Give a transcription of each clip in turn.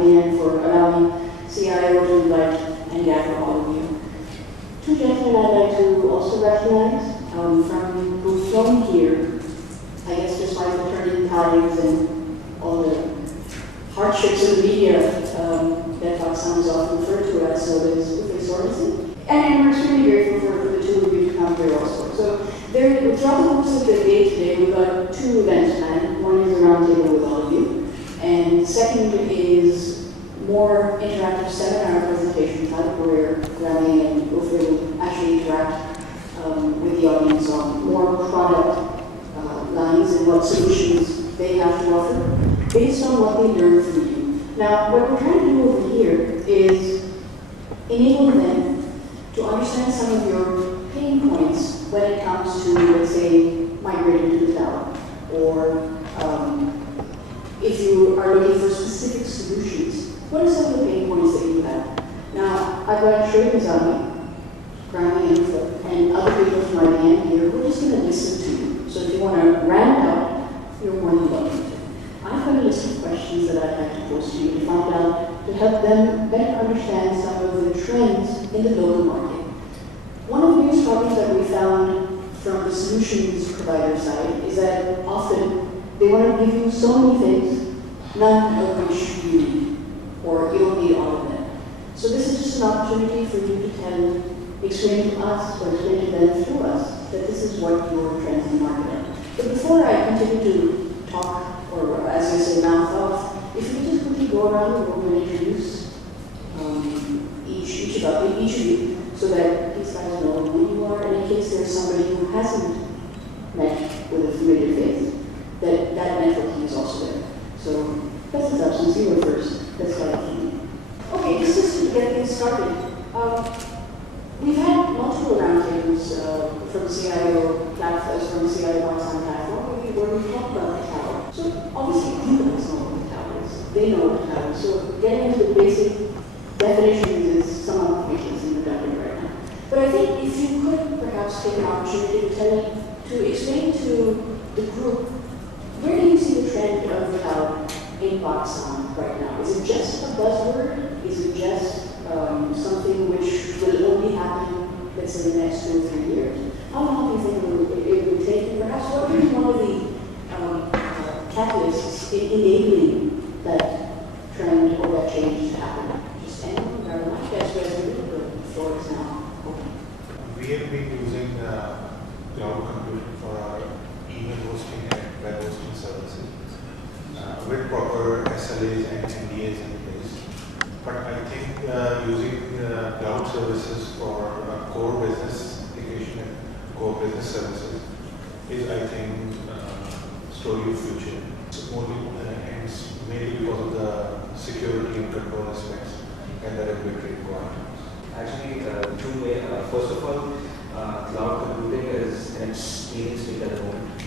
again for allowing CIO to like and gather all of you. Two gentlemen I'd like to also recognize from who've flown here. I guess despite the turning tides and all the hardships of the media that Pakistan is often referred to as, so there's Sorensen. And we're extremely grateful for the two of you to come here also. So throughout the course of the day today, we've got two events planned. One is a roundtable with all of you, and second is more interactive seminar presentation type where Rami and Ufri will actually interact with the audience on more product lines and what solutions they have to offer based on what they learn from you. Now, what we're trying to do over here is enable them to understand some of your pain points when it comes to, let's say, migrating to the cloud, or if you are looking for specific solutions, what are some of the pain points that you have? Now, I've got Shrey Mizami, Grammy, and other people from IBM here who are just going to listen to you. So if you want to rant out, you're more than welcome to. I've got a list of questions that I'd like to pose to you to find out, to help them better understand some of the trends in the local market. One of the biggest problems that we found from the solutions provider side is that often they want to give you so many things, none of which you need, or you don't need all of them. So this is just an opportunity for you to explain to us or explain to them through us that this is what your trends in the market are. But before I continue to talk, or as I say, mouth off, if you could just quickly go around the room and introduce each of you, so that these guys know who you are, and in case there's somebody who hasn't met with a familiar face, that networking is also there. So that's the substance. You were first. Let's start with you. Okay, just to get things started. We've had multiple roundtables from the CIO platform, from the CIO Pakistan platform, where we talk about the cloud. So obviously, you guys know what the cloud is. They know what the cloud is. So getting into the basic definitions is somewhat pointless and redundant right now. But I think if you could perhaps take an opportunity to explain to the group, where do you see the trend of the cloud in Pakistan right now? Is it just a buzzword? Is it just something which will only happen, let's say, in the next 2 or 3 years? How long do you think it will take? And perhaps what is one of the catalysts in enabling that trend or that change to happen? Just anyone very much. That's where the floor is now open. We have been using cloud computing for our email hosting and web hosting services with proper SLAs and NDAs in place. But I think using cloud services for core business application and core business services is, I think, story of future. Hence, mainly because of the security and control aspects and the regulatory requirements. Actually, two ways. First of all, cloud computing is in its teething state at the moment.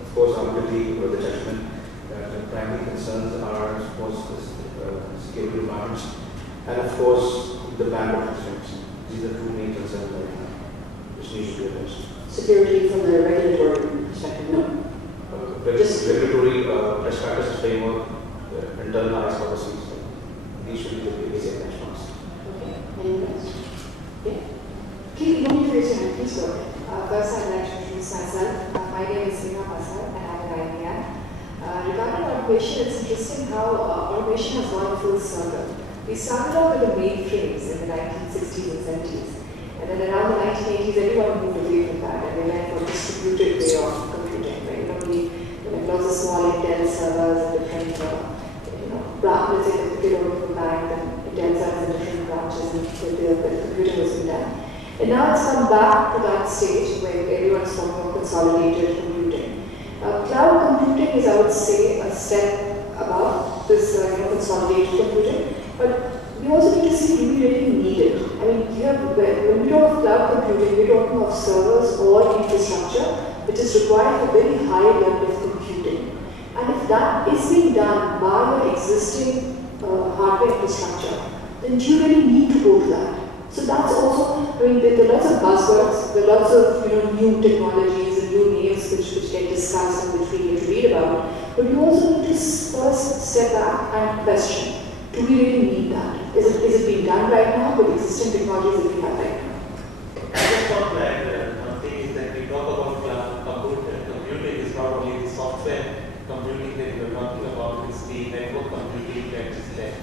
Of course, ultimately, with the judgment, the primary concerns are, of course, the security requirements, and of course, the bandwidth constraints. These are two main concerns right now, which need to be addressed. Security from the regulatory perspective, no. Just regulatory best practices framework, internalized policies. These should be the basic benchmarks. Okay. Anyone else? Yeah. Keep you don't raise your hand, please go ahead. First, I'd like to introduce myself. My name is Sima Pasar. I have an IBM. Regarding automation, it's interesting how automation has gone full circle. We started off with the mainframes in the 1960s and 70s. And then around the 1980s, everyone moved away from that. And we went for a distributed way of computing. Right? Lots of small Intel servers and different, let's say the computer would go back, then Intel servers in different branches, and the computing was being done. And now it's come back to that stage where everyone's talking about consolidated computing. Cloud computing is, I would say, a step above this consolidated computing. But we also need to see, do we really need it? I mean, when we talk of cloud computing, we're talking of servers or infrastructure which is requiring a very high level of computing. And if that is being done by your existing hardware infrastructure, then do you really need to go to that? So that's also, I mean, there are lots of buzzwords, there are lots of new technologies and new names which get discussed and which we need to read about. But you also need to first step back and question, do we really need that? Is it being done right now with existing technologies that we have right now? Just not that one thing is that we talk about computing is not only the software computing that we are talking about, it's the network computing that is there.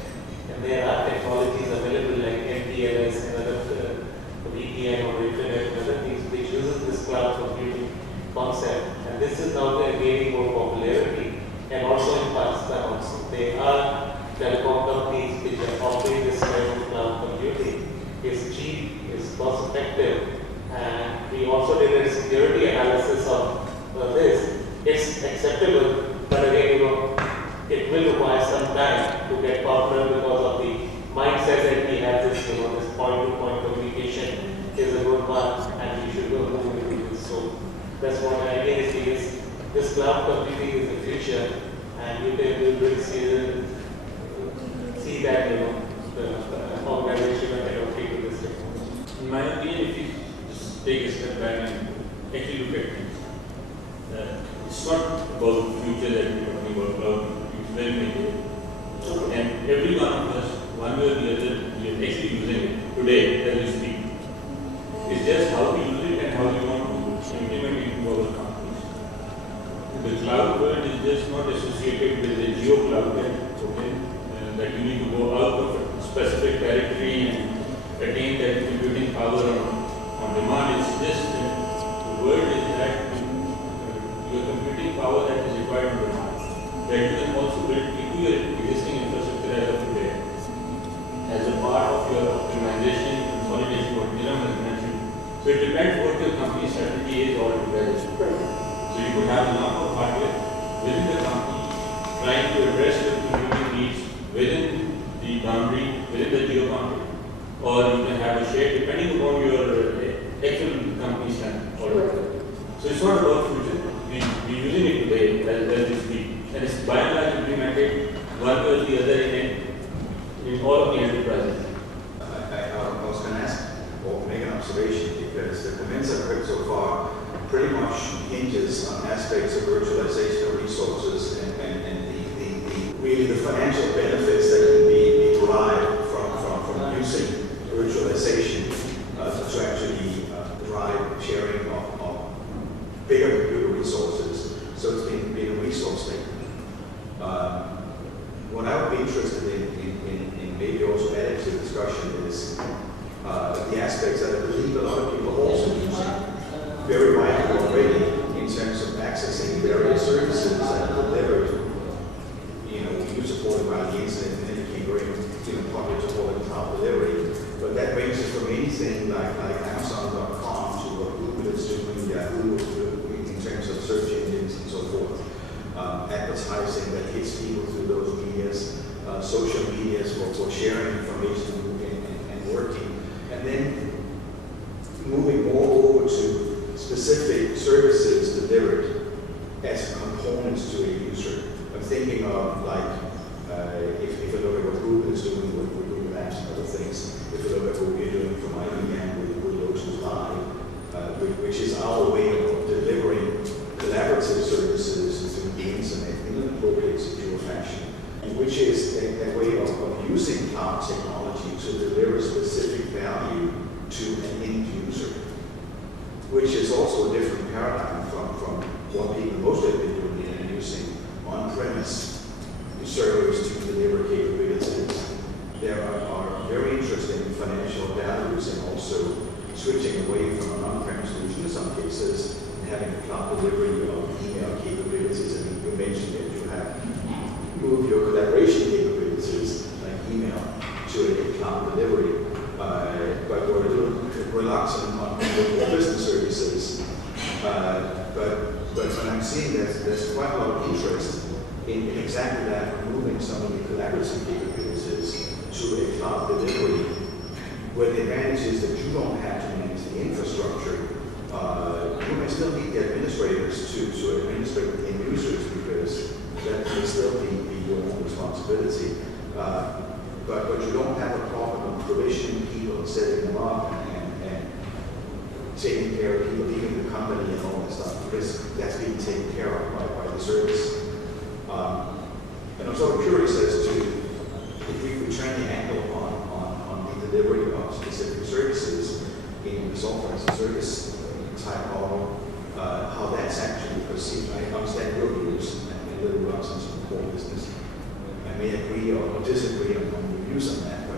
And there are technologies available like MPLS and other VPN or Internet and other things which uses this cloud computing concept. And this is now gaining more popularity. And also in Pakistan also. There are telecom companies which are offering this kind of cloud computing. It's cheap, it's cost effective, and we also did a security analysis of this. It's acceptable, but again, it will require some time to get popular because of the mindset that we have this, this point-to-point communication is a good one, and we should go move into this. So that's what the idea is. This cloud computing is the future, and you will see that the organization are adopting to this technology. In my opinion, if you just take a step back and actually look at things, it's not about the future that we're talking about cloud. It's very major. And every one of us, one way or the other, we are actually using it today as we speak. It's just how we use it and how we want to implement it into our companies. The cloud world is just not associated with the geo cloud world, okay? That you need to go out of a specific territory and attain that computing power on demand. It's just the word is that your computing power that is required on demand, that you can also build into your existing infrastructure as of today, as a part of your optimization, consolidation, what Niram has mentioned. So it depends what your company strategy is altogether. So you could have a number of hardware within the company trying to address your computing needs within the boundary, within the geo boundary, or you can have a share depending upon your actual company stand. So it's not about future. We're using it today as we speak, and it's by and large implemented one way or the other in all of the enterprises. I was going to ask or make an observation because the comments I've heard so far pretty much hinges on aspects of virtualization of resources and really the financial benefits that can be derived from using virtualization to actually drive sharing of bigger computer resources. So it's been a resource thing. What I would be interested in maybe also adding to the discussion is the aspects that I believe a lot of people are also using very widely already in terms of accessing various services that are delivered. You supported by the internet and then you can bring public support and cloud delivery. But that ranges from anything like Amazon.com to what Google is doing, Yahoo in terms of search engines and so forth. Advertising that hits people through those medias, social medias for sharing information and working. And then moving more over to specific services delivered as components to a user. I'm thinking of if you look at what Google is doing with Google Apps and other things, if you look at what we're doing from IBM with Lotus Live, which is our way of delivering collaborative services through the internet in an appropriate, secure fashion, which is a way of using cloud technology to deliver specific value to an end user, which is also a different paradigm from what people mostly have been doing and using on-premise servers to deliver capabilities. There are very interesting financial values and also switching away from an on-premise solution in some cases and having a cloud delivery of email capabilities. I mean, you mentioned that you have moved your collaboration capabilities like email to a cloud delivery, but we're a little reluctant on business services. But when I'm seeing there's quite a lot of interest in exactly that, moving some of the collaborative capabilities to a cloud delivery, where the advantage is that you don't have to manage the infrastructure. You may still need the administrators to administrate the end users because that may still be your own responsibility. But you don't have a problem of provisioning people and setting them up and taking care of people, leaving the company and all that stuff, because that's being taken care of by the service. And I'm sort of curious as to if we could turn the angle on the delivery of specific services in the software as a service type model, how that's actually perceived. I understand your views and Little Rock's and some core business. I may agree or disagree on your views on that, but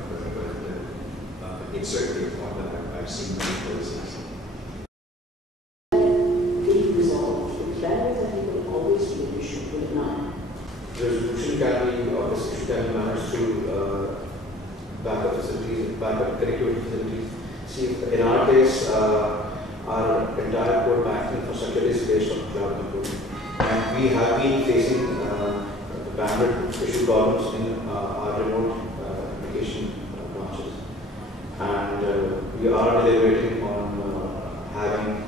it's certainly a point that I've seen many places. Being resolved, the barriers I think will always be an issue, will it not? Resolution can be, or decision can be managed through backup facilities, backup connectivity facilities. See, in our case, our entire core banking infrastructure is based on cloud computing. And we have been facing the bandwidth issue problems in our remote application branches. And we are deliberating on having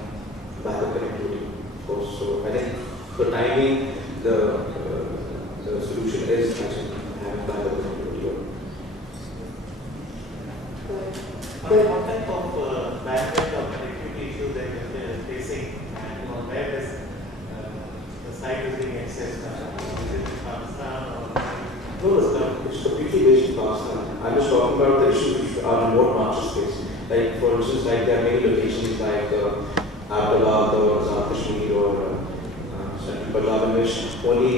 backup connectivity, of course. So I think for timing, the solution is actually having backup connectivity. What type of bandwidth or connectivity issue that you're facing, and where does the site is being accessed? Is it in Pakistan or? No, it's completely based in Pakistan. I'm just talking about the issues which are remote branches space. Like, for instance, like there are many locations like Ahmedabad or Azad Kashmir or Central Punjab in which only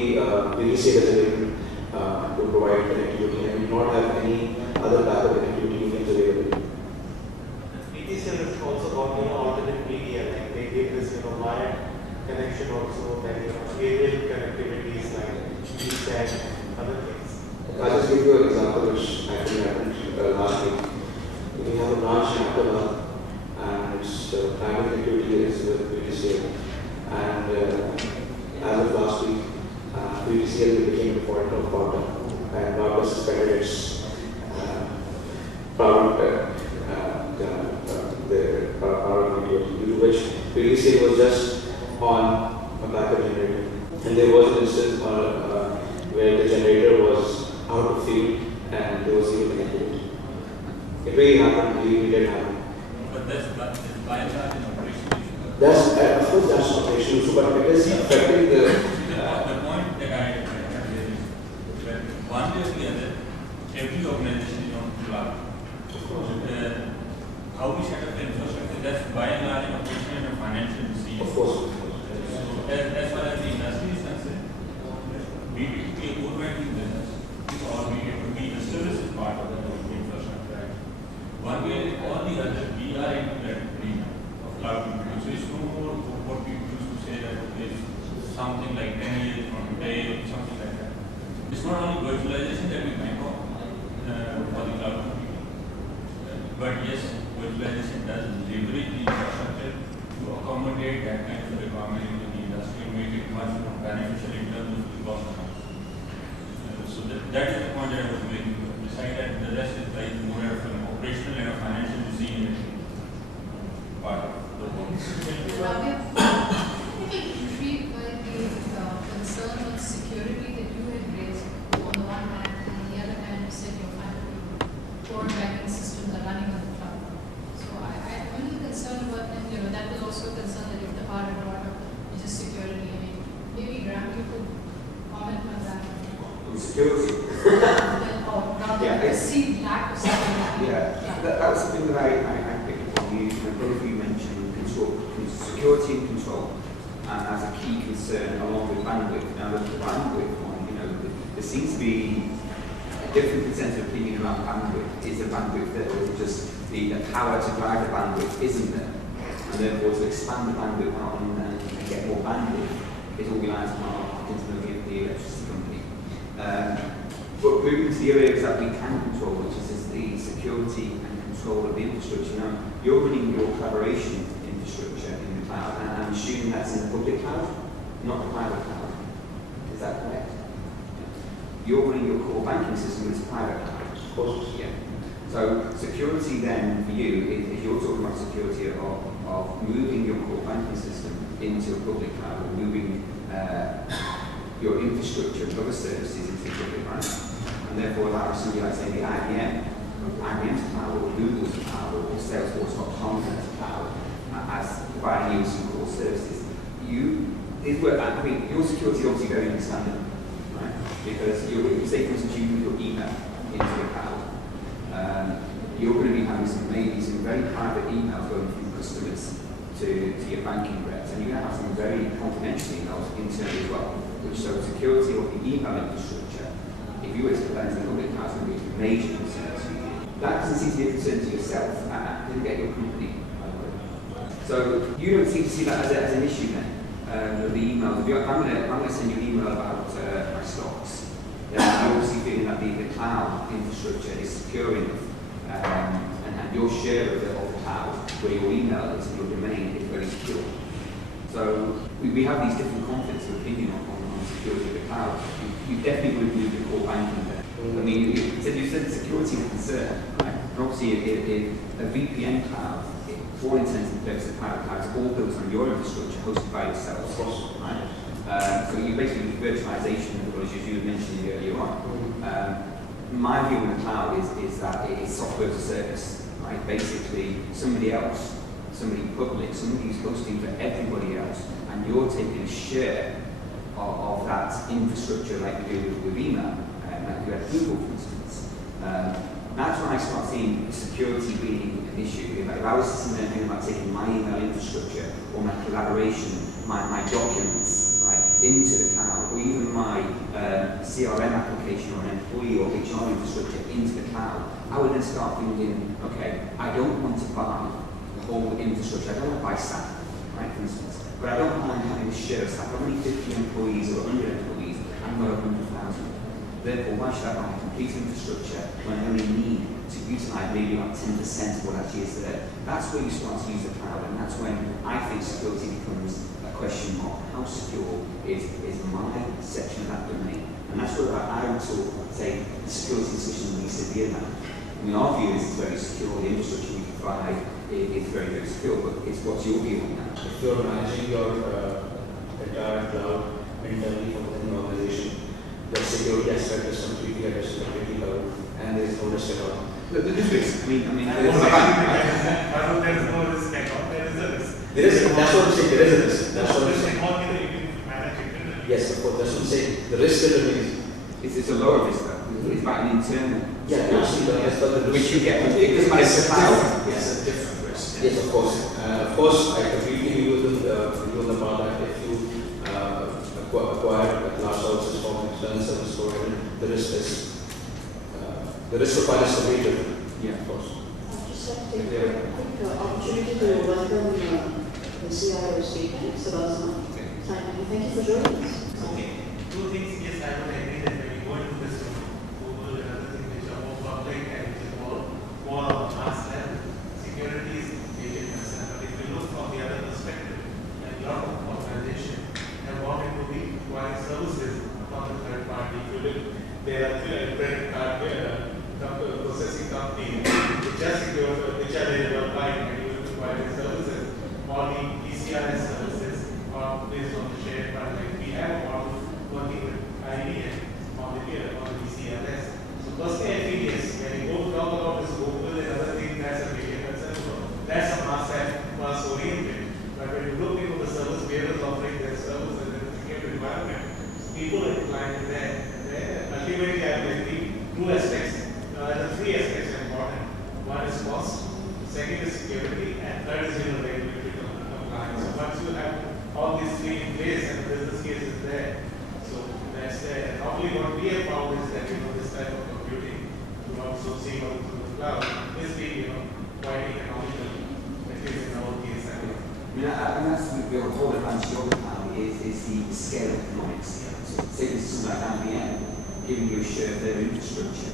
BBC is available to provide connectivity, and we do not have any other backup connectivity units available. BTCL has also got alternate media, like they give this wired connection also, that aerial connectivities like VSAT and other things. I'll just give you an example which actually happened last week. We have a branch in Ahmedabad and its primary connectivity is with BTCL. And as of last week, BTCL became a partner of Lotus and Lotus suspended its power connectivity, due to which BTCL was just on a backup generator. And there was an instance where the generator was out of field and there was zero connectivity. It really happened, really did happen. But that's by and large an operational issue. That's, of course, that's an operational issue, but it is affecting the point that I have here is that one way or the other, every organization is on cloud. of course. How we set up the infrastructure, that's by and large an operational and a financial decision. Of course. So as far as the industry is concerned, we typically a core banking business, or we have to be the services part of the infrastructure. Right? One way or the other, we are into that arena of cloud computing. So it's no more what we used to say that it's something like 10 years from today, something like that. It's not only virtualization that we bank on for the cloud computing, but yes, virtualization does leverage the infrastructure to accommodate that kind of requirement into the industry and make it much more beneficial in terms of the cost. So that is the point that I was making. Besides that, the rest is like more of an operational and a financial decision part of the work. I'm intrigued by the concern on security that you had raised on the one hand, and on the other hand, you said your core banking systems are running on the cloud. So I'm a little concerned about, and that was also a concern that if the part had brought up, which is security. I mean, maybe Graham, you could comment on that. Security. Or rather, Yeah, perceived lack of security. Yeah, that was something that I picked up on you. Both of you mentioned security and control as a key concern, along with bandwidth. Now, the bandwidth one, there seems to be a different consensus of opinion around bandwidth. Is the bandwidth there, or is it just the power to drive the bandwidth isn't there? And therefore, to expand the bandwidth on and get more bandwidth, it all relies on ultimately the electricity company. But moving to the areas that we can control, which is the security and control of the infrastructure. Now, you're running your collaboration infrastructure in the cloud, and I'm assuming that's in the public cloud, not the private cloud. Is that correct? You're running your core banking system in private cloud. Of course. Yeah. So security then for you, if you're talking about security of moving your core banking system into a public cloud, or moving your infrastructure and other services into the public cloud, and therefore allow somebody like say the IBM's cloud, or Google's cloud, or Salesforce.com's cloud, as providing you some core services. Your security is obviously going to expand, right? because if say for instance you use your email into the cloud, you're going to be having maybe some very private emails going from customers to your banking reps, and you're going to have some very confidential emails internally as well, which shows security of the email infrastructure. If you were to put that into the public cloud, it's going to be a major concern to you. That doesn't seem to be a concern to yourself, and that didn't get your company. So you don't seem to see that as an issue then, the emails. I'm going to send you an email about my stocks. You're obviously feeling that the cloud infrastructure is secure enough, and your share of the cloud, where your email is, your domain is very secure. So we have these different conflicts of opinion on security of the cloud. You definitely would need the core banking there. I mean, you said security is a concern, right? And obviously, a VPN cloud, for all intents and purposes, private cloud is all built on your infrastructure hosted by yourself, right? So you basically virtualization methodology, as you were mentioning earlier on. My view on the cloud is that it is software as a service, right? Basically, somebody else, somebody public, somebody who's hosting for everybody else, and you're taking a share of that infrastructure like we do with email, like we have Google, for instance. That's when I start seeing security being an issue. If I was sitting there thinking about taking my email infrastructure or my collaboration, my documents, right, into the cloud, or even my CRM application or an employee or HR infrastructure into the cloud, I would then start thinking, okay, I don't want to buy the whole infrastructure. I don't want to buy SAP, right, for instance. But I don't mind having a share of SAP. I've only 50 employees or 100 employees. I've got 100,000. Therefore, why should I buy a complete infrastructure when I only need to utilize maybe about 10% of what actually is there? That's where you start to use the cloud, and that's when I think security becomes a question mark. How secure is my section of that domain? And that's where I would sort of say the security discussion we sit here now. I mean, our view is it's very secure, the infrastructure we provide is very, very secure, but it's what's your view on that? If you're managing your entire cloud internally for within an organization, the security aspect is completely addressed, completely covered, and there is no risk at all. There is risk. There is a risk at all. There is a risk. There is. That's what I'm saying. There is a risk. That's what I'm saying. You can manage it. Yes, of course. That's what I'm saying. The risk still remains. It's a lower risk though. It's about an internal. Yeah, absolutely. Yes, but the risk, which you get from it doesn't matter the cloud. Yes, a different risk. Yes, of course. Of course, I completely agree with the part that if you acquire a cloud services from an external service provider, the risk profile is completely different. Yeah, of course. I'd just like to take a quick opportunity to welcome the CIO statements about some time. Thank you for joining us. Okay. Two things, yes, I would agree that when you go into this Google and other things which are more public and which is more on mass level, security is a major concern. But if you look from the other perspective, a lot of organizations have wanted to be providing services from the third party. If you look, there are credit card processing companies which are secure, which are there worldwide, and you will provide services. All the PCRS services are based on the shared project. We have a model working with IBM on the PCRS. So personally, I feel yes, when you go to talk about this Google and other things, that's a major concern. That's a mass oriented. But when you look into the service bearers offering their service and the security environment, people are inclined to that. Ultimately, I believe two aspects. There are three aspects are important. One is cost, second is security, and third is regulatory compliance. So once you have all these three in place and the business case is there, so that's there. And normally what we have found is that this type of computing, through outsourcing or through the cloud, is being quite economical, at least in our case. I mean, and that's the whole advantage of the cloud is the scale of economics. So say this is something like IBM giving you a share of their infrastructure.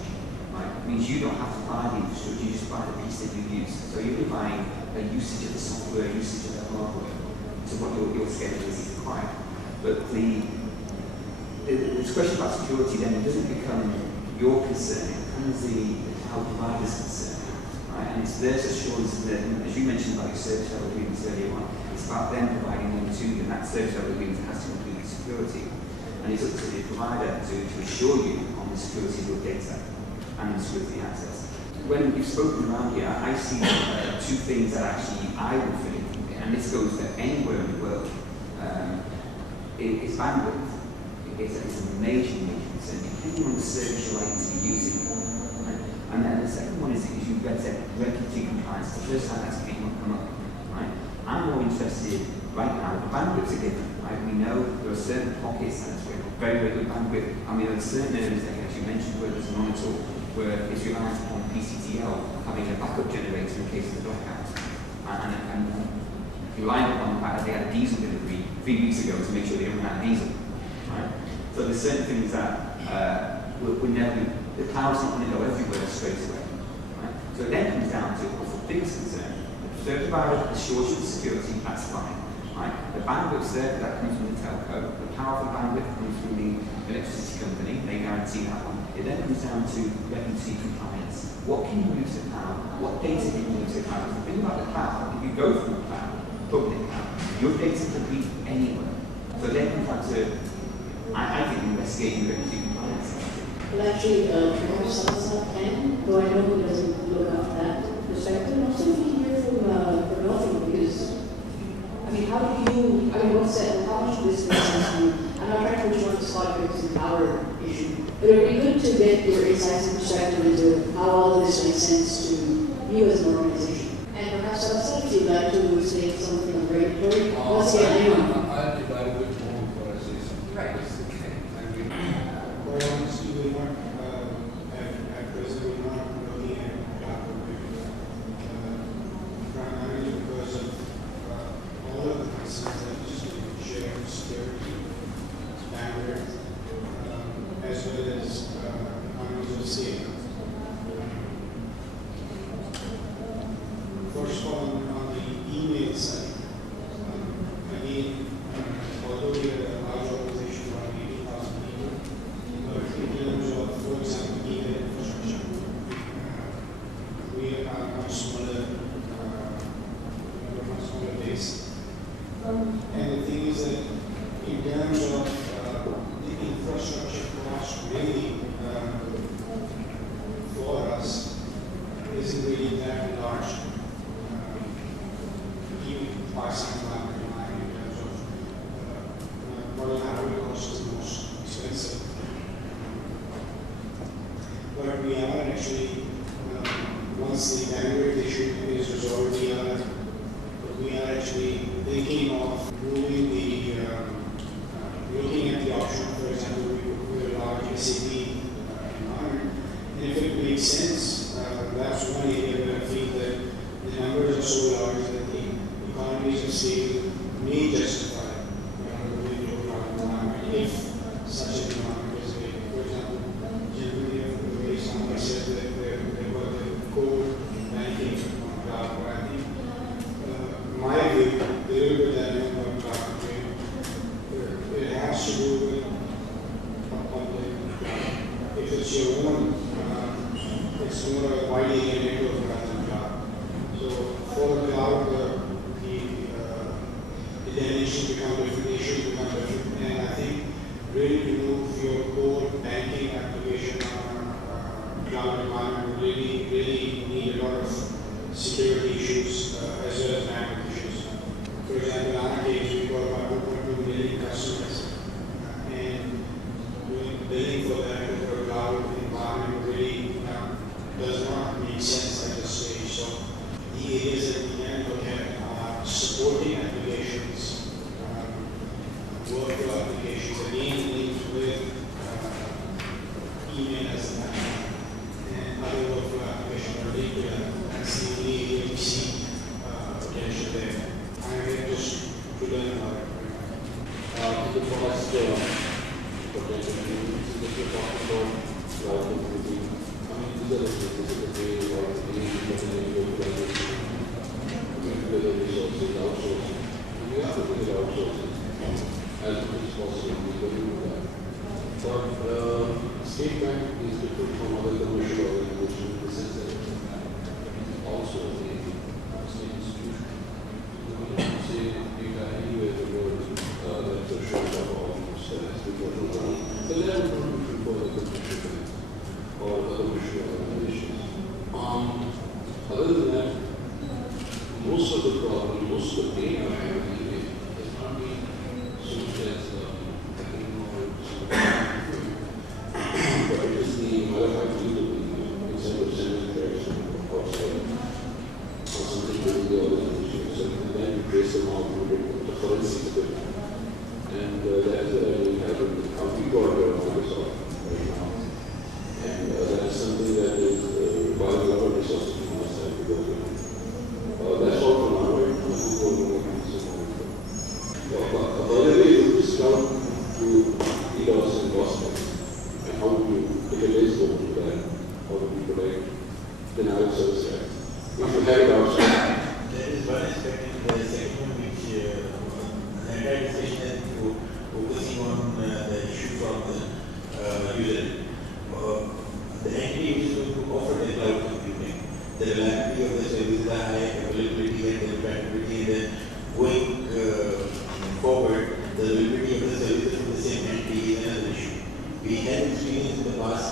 Right? It means you don't have to buy the infrastructure, you just buy the piece that you use. So you're buying a usage of the software, usage of the hardware, to what your schedule is required. But this question about security then doesn't become your concern, it becomes the cloud provider's concern. Right? And it's their assurance that, as you mentioned about your service level agreements earlier on, it's about them providing them to you, and that service level agreement has to include security. And it's up to the provider to assure you on the security of your data and the security access. When you've spoken around here, I see two things that actually I would think, and this goes for anywhere in the world, is bandwidth. is a major concern, depending on the service you're likely to be using. Right? And then the second one is you said regulatory compliance. The first time that's come up. Right? I'm more interested right now. The bandwidths are given. Right? We know there are certain pockets and it's very, very good bandwidth. And there are certain areas that you actually mentioned where there's a monitor where it's reliant upon PCTL having a backup generator in case of the blackout. And relying upon the fact that they had a diesel delivery 3 weeks ago to make sure they don't run out of diesel. Right? So there's certain things that the cloud's not going to go everywhere straight away. Right? So it then comes down to what's the biggest concern. The server provider assures you the security, that's fine. Right? The bandwidth server that comes from the telco, the powerful bandwidth comes from the electricity company, they guarantee that one. It then comes down to regulatory compliance. What can you move to the cloud? What data can you move to the cloud? The thing about the cloud, if you go from the cloud, public cloud, your data can be anywhere. So then comes down to, I think, investigating regulatory compliance. Well, actually, perhaps Salazar can, though I know he doesn't look at that perspective. I'm still thinking here from nothing because, I mean, how do you, I mean, what's that, how much of this makes sense to you? I'm not trying to put you on the spot because it's a power issue, but it would be good to get your insights and perspective into how all of this makes sense to you as an organization. And perhaps Salazar, if you'd like to say something on regulatory, once again, anyone. I'll divide a bit more before I say something. Right. Okay. I mean, quite honestly, we're not, at present, we're not looking at cloud primarily because of all of the concerns that just shared security, bandwidth, as well as economies of scale. First of all, on the email side, again, although we are a large organization, around 80,000 people, but in terms of, for example, email infrastructure, we are much smaller, much smaller base. And the thing is that in terms of the infrastructure cost, really, for us, isn't really that large. Even passing by in terms of what will happen cost is the most expensive. But we are actually, once the bandwidth issue is resolved, we are actually thinking of moving the, looking at the option, for example, we a large SAP environment, and if it makes sense, that's one area where I feel that the numbers are so large that the economies of scale may justify moving to a cloud environment if such an environment is available. For example, generally, the way somebody said that they were the core banking on cloud, but I think my view, a little bit that on cloud, it has to do with public cloud. If it's your own, it's more of a wide area network rather than cloud. So for the cloud, the definition becomes different, issues become different, and I think really to move your core banking application on a cloud environment really need a lot of security issues as well as bandwidth issues. For example, in our case, we've got about 2.2 million customers, and doing billing for that over a cloud environment really does not make sense at this stage. So the areas that we can look at are supporting applications, workflow applications, again linked with email as a platform, and other workflow applications are linked to that. That's the only area we see potential there. I'm here just to learn about it. The first potential use that you're talking about, cloud computing. I mean, these are the specific way of together resources, outsourcing. We have to look at outsourcing as much as possible. We can do that. But state bank is different from other commercial organizations in the sense that it's also a state institution. You can say data anywhere in the world that's a short of almost but there are different for the commercial banks or other commercial organizations. Other than that, most of the problem, most of the pain I have has not been so much as technical knowledge then outsource that. If you have it outside. There is one aspect in the second one which the entire discussion has been focusing on the issues of the user. The entity which is going to offer the cloud computing, the reliability of the service, the high availability and the compatibility, and then going forward, the availability of the services from the same entity is another issue. We have experienced in the past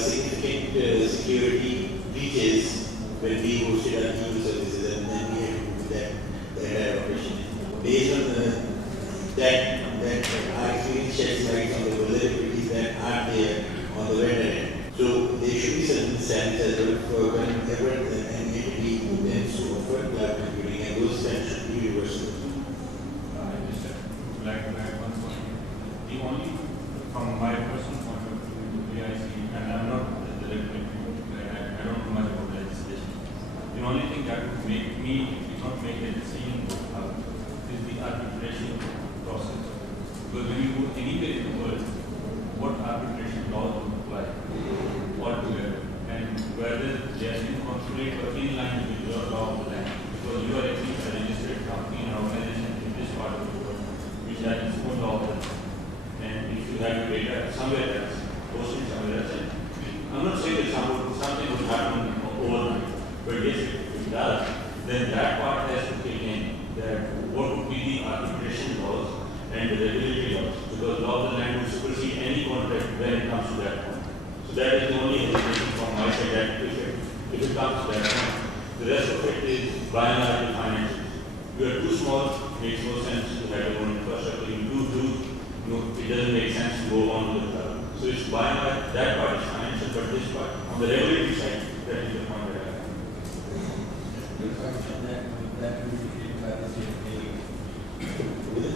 significant security breaches when we hosted our new services, and then we had to do that the entire operation. Based on that our experience sheds light on the vulnerabilities that are there on the vendor end. So there should be certain standards as well for whenever an entity intends to offer cloud computing, and those standards should be universal. I just would like to add one point. The only, from my personal point of view, the way I see, and I'm not the I don't know much about legislation. The only thing that would make me not make a decision is the arbitration process. Because when you go anywhere in the world, what arbitration laws would apply altogether, and whether they are in conflict or in line with your law of the land. Because you are actually a registered company and organization in this part of the world, which has its own law of the land. And if you have data somewhere else, posted somewhere else, and I'm not saying that something would happen overnight, but yes, if it does, then that part has to kick in, that what would be the arbitration laws and the regulatory laws, because law of the land will supersede any contract when it comes to that point. So that is the only hesitation from my side, that if it comes to that point, the rest of it is by and large the financials. You are too small, it makes no sense to have your own infrastructure. It doesn't make sense to go on to the cloud. So it's by and large, that part is financial, but this part, on the regulatory side, that is the point that I have. That will be by the same thing. Within